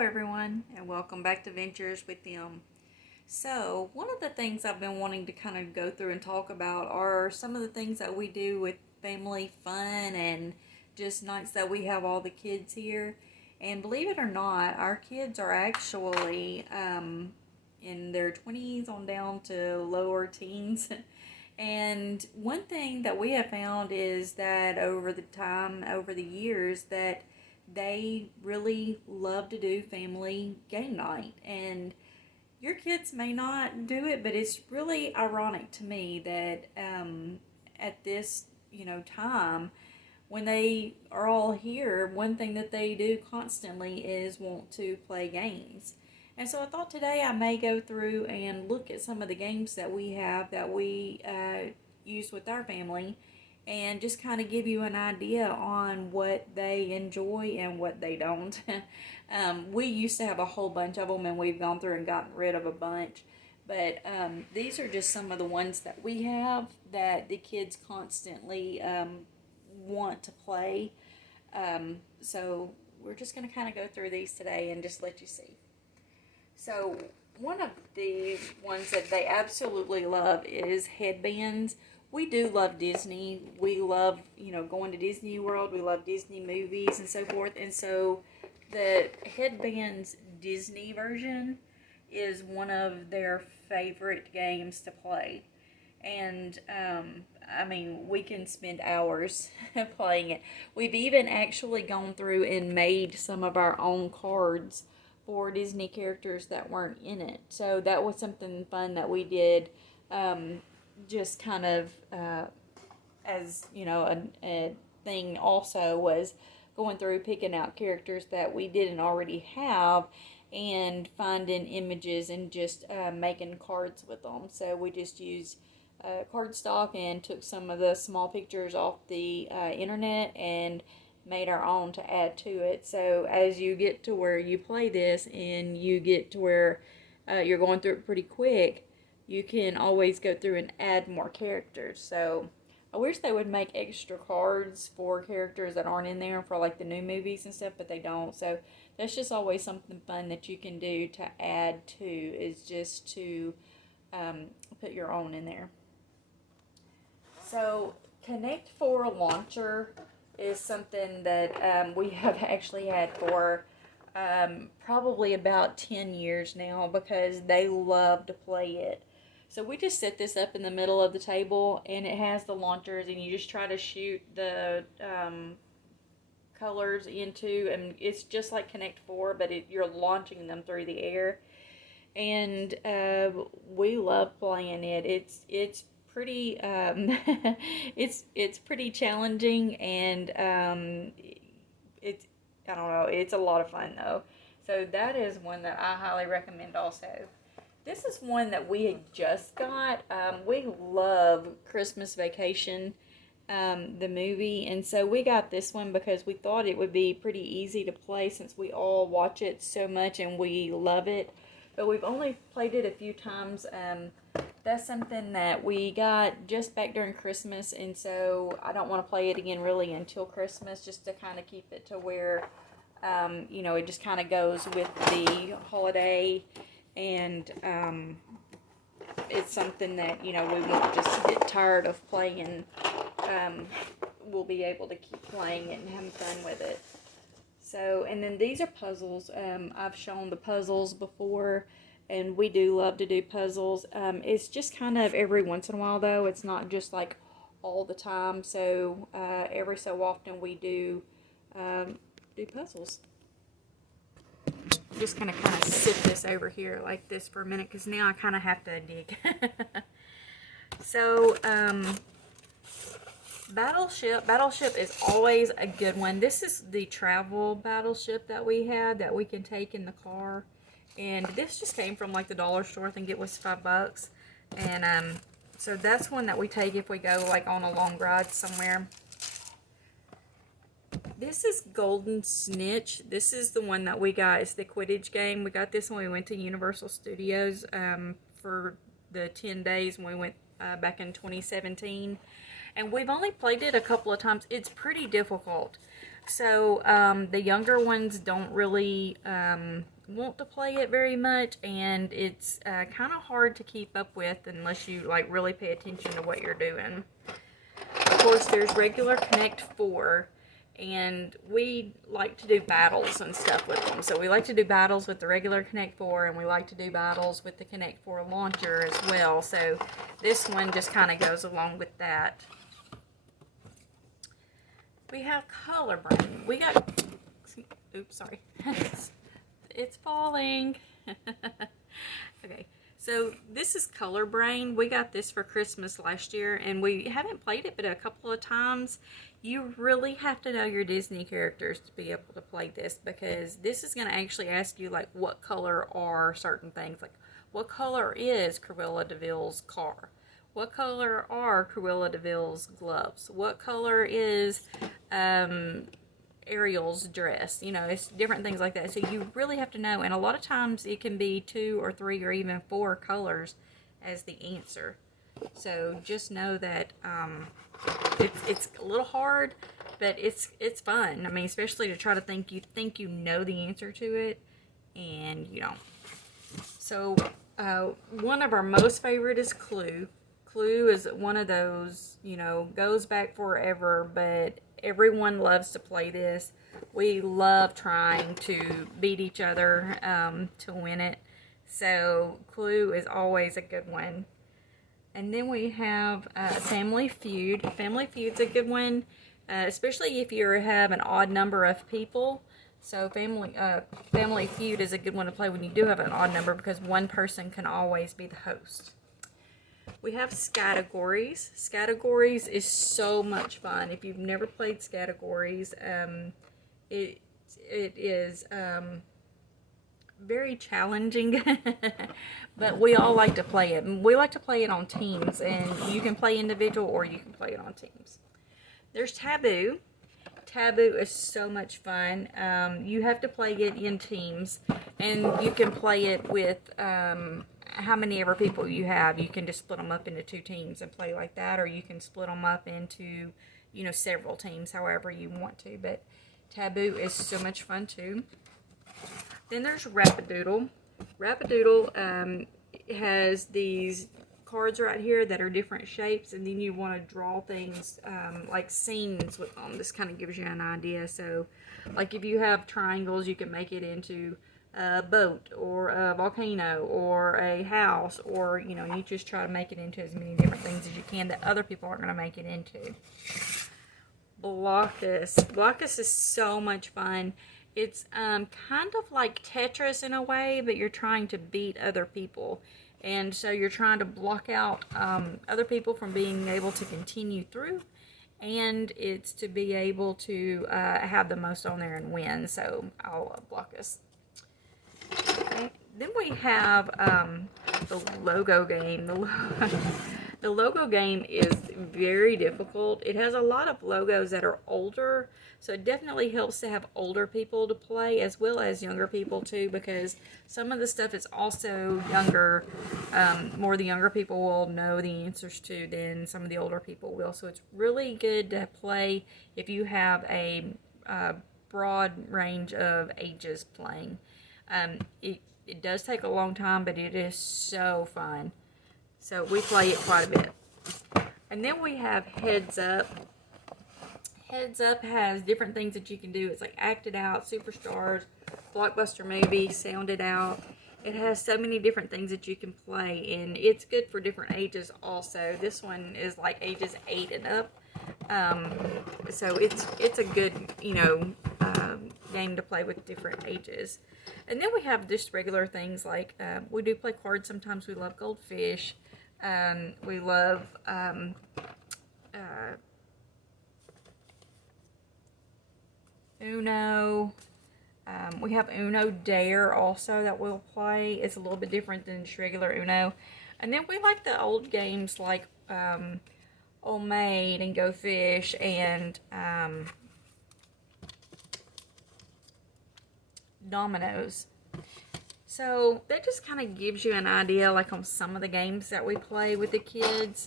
everyone, and welcome back to Ventures with them. So, one of the things I've been wanting to kind of go through and talk about are some of the things that we do with family fun and just nights that we have all the kids here. And believe it or not, our kids are actually in their 20s on down to lower teens. And one thing that we have found is that over the years, that they really love to do family game night. And your kids may not do it, but it's really ironic to me that at this, time, when they are all here, one thing that they do constantly is want to play games. And so I thought today I may go through and look at some of the games that we have that we use with our family and just kind of give you an idea on what they enjoy and what they don't. We used to have a whole bunch of them and we've gone through and gotten rid of a bunch. But these are just some of the ones that we have that the kids constantly want to play. So we're just going to kind of go through these today and just let you see. So one of the ones that they absolutely love is headbands. We do love Disney. We love, going to Disney World. We love Disney movies and so forth. And so the headbands Disney version is one of their favorite games to play. And, we can spend hours playing it. We've even actually gone through and made some of our own cards for Disney characters that weren't in it. So that was something fun that we did, just kind of as, a thing also was going through picking out characters that we didn't already have and finding images and just making cards with them. So we just used cardstock and took some of the small pictures off the internet and made our own to add to it. So as you get to where you play this and you get to where you're going through it pretty quick, you can always go through and add more characters. So I wish they would make extra cards for characters that aren't in there for like the new movies and stuff, but they don't. So that's just always something fun that you can do to add to, is just to put your own in there. So Connect 4 launcher is something that we have actually had for probably about 10 years now because they love to play it. So we just set this up in the middle of the table and it has the launchers and you just try to shoot the colors into, and it's just like Connect 4, but you're launching them through the air. And we love playing it. It's pretty it's pretty challenging, and it's, I don't know, it's a lot of fun though. So that is one that I highly recommend also. This is one that we had just got. We love Christmas Vacation, the movie, and so we got this one because we thought it would be pretty easy to play since we all watch it so much and we love it. But we've only played it a few times. That's something that we got just back during Christmas, and so I don't want to play it again really until Christmas, just to kind of keep it to where, it just kind of goes with the holiday, and it's something that, we won't just get tired of playing. We'll be able to keep playing it and having fun with it. So, and then these are puzzles. I've shown the puzzles before, and we do love to do puzzles. It's just kind of every once in a while, though. It's not just like all the time. So, every so often we do puzzles. I'm just going to kind of sit this over here like this for a minute, because now I kind of have to dig. So, Battleship is always a good one. This is the travel Battleship that we had that we can take in the car. And this just came from like the dollar store. I think it was $5. And so that's one that we take if we go like on a long ride somewhere. This is Golden Snitch. This is the one that we got. It's the Quidditch game. We got this when we went to Universal Studios for the 10 days when we went back in 2017. And we've only played it a couple of times. It's pretty difficult. So the younger ones don't really want to play it very much, and it's kind of hard to keep up with unless you like really pay attention to what you're doing. Of course, there's regular Connect 4, and we like to do battles and stuff with them. So we like to do battles with the regular Connect 4, and we like to do battles with the Connect 4 launcher as well. So this one just kind of goes along with that. We have Color Brain. We got, oops, sorry. It's falling. Okay. So this is Color Brain. We got this for Christmas last year, and we haven't played it but a couple of times. You really have to know your Disney characters to be able to play this, because this is going to actually ask you like what color are certain things. Like what color is Cruella de Vil's car? What color are Cruella de Vil's gloves? What color is Ariel's dress? You know, it's different things like that. So you really have to know, and a lot of times it can be 2 or 3 or even 4 colors as the answer. So just know that it's a little hard, but it's fun. I mean, especially to try to think you know the answer to it, and you don't. So one of our most favorite is Clue. Clue is one of those, you know, goes back forever, but everyone loves to play this. We love trying to beat each other to win it. So Clue is always a good one. And then we have Family Feud. Family Feud's a good one, especially if you have an odd number of people. So Family Feud is a good one to play when you do have an odd number, because one person can always be the host. We have Scattergories. Scattergories is so much fun. If you've never played Scattergories, it is very challenging, but we all like to play it. We like to play it on teams, and you can play individual or you can play it on teams. There's Taboo. Taboo is so much fun. You have to play it in teams, and you can play it with how many ever people you have. You can just split them up into 2 teams and play like that, or you can split them up into, you know, several teams, however you want to. But Taboo is so much fun too. Then there's Rapidoodle. Rapidoodle has these cards right here that are different shapes, and then you want to draw things like scenes with them. This kind of gives you an idea. So like if you have triangles, you can make it into a boat or a volcano or a house, or you know, you just try to make it into as many different things as you can that other people aren't going to make it into. Blockus is so much fun. It's kind of like Tetris in a way, but you're trying to beat other people, and so you're trying to block out other people from being able to continue through, and it's to be able to have the most on there and win. So I love Blockus. Okay. Then we have the logo game. The logo game is very difficult. It has a lot of logos that are older, so it definitely helps to have older people to play as well as younger people too, because some of the stuff is also younger, more the younger people will know the answers to than some of the older people will. So it's really good to play if you have a broad range of ages playing. It does take a long time, but it is so fun. So we play it quite a bit. And then we have Heads Up. Heads Up has different things that you can do. It's like Act It Out, Superstars, Blockbuster Movie, Sound It Out. It has so many different things that you can play, and it's good for different ages also. This one is like ages 8 and up. So it's a good, you know, game to play with different ages. And then we have just regular things like we do play cards sometimes. We love Goldfish. We love Uno. We have Uno Dare also that we'll play. It's a little bit different than just regular Uno. And then we like the old games like Old Maid and Go Fish and Dominoes. So that just kind of gives you an idea like on some of the games that we play with the kids.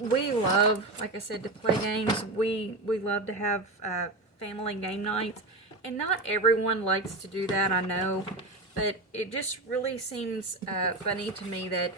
we love, like I said, to play games. We love to have family game nights, and not everyone likes to do that, I know, but it just really seems funny to me that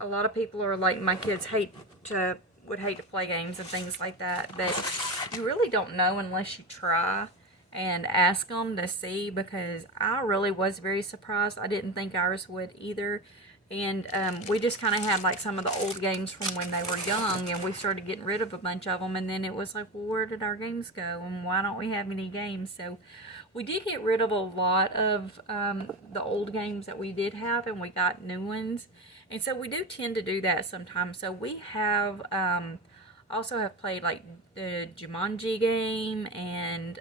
a lot of people are like, my kids would hate to play games and things like that, but you really don't know unless you try and ask them to see, because I really was very surprised. I didn't think ours would either. And we just kind of had like some of the old games from when they were young, and we started getting rid of a bunch of them. And then it was like, well, where did our games go? And why don't we have any games? So we did get rid of a lot of the old games that we did have, and we got new ones. And so we do tend to do that sometimes. So we have also have played like the Jumanji game and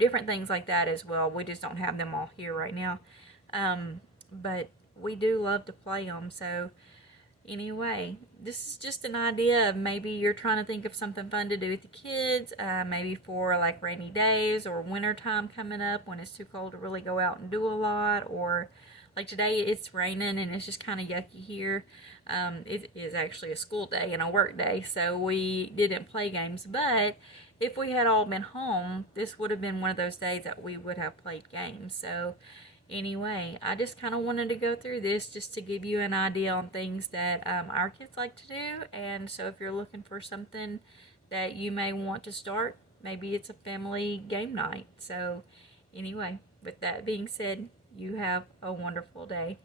different things like that as well. We just don't have them all here right now. But we do love to play them. So anyway, this is just an idea of maybe you're trying to think of something fun to do with the kids, maybe for like rainy days or winter time coming up when it's too cold to really go out and do a lot, or like today it's raining and it's just kind of yucky here. It is actually a school day and a work day, so we didn't play games, but if we had all been home, this would have been one of those days that we would have played games. So anyway, I just kind of wanted to go through this just to give you an idea on things that our kids like to do. And so if you're looking for something that you may want to start, maybe it's a family game night. So anyway, with that being said, you have a wonderful day.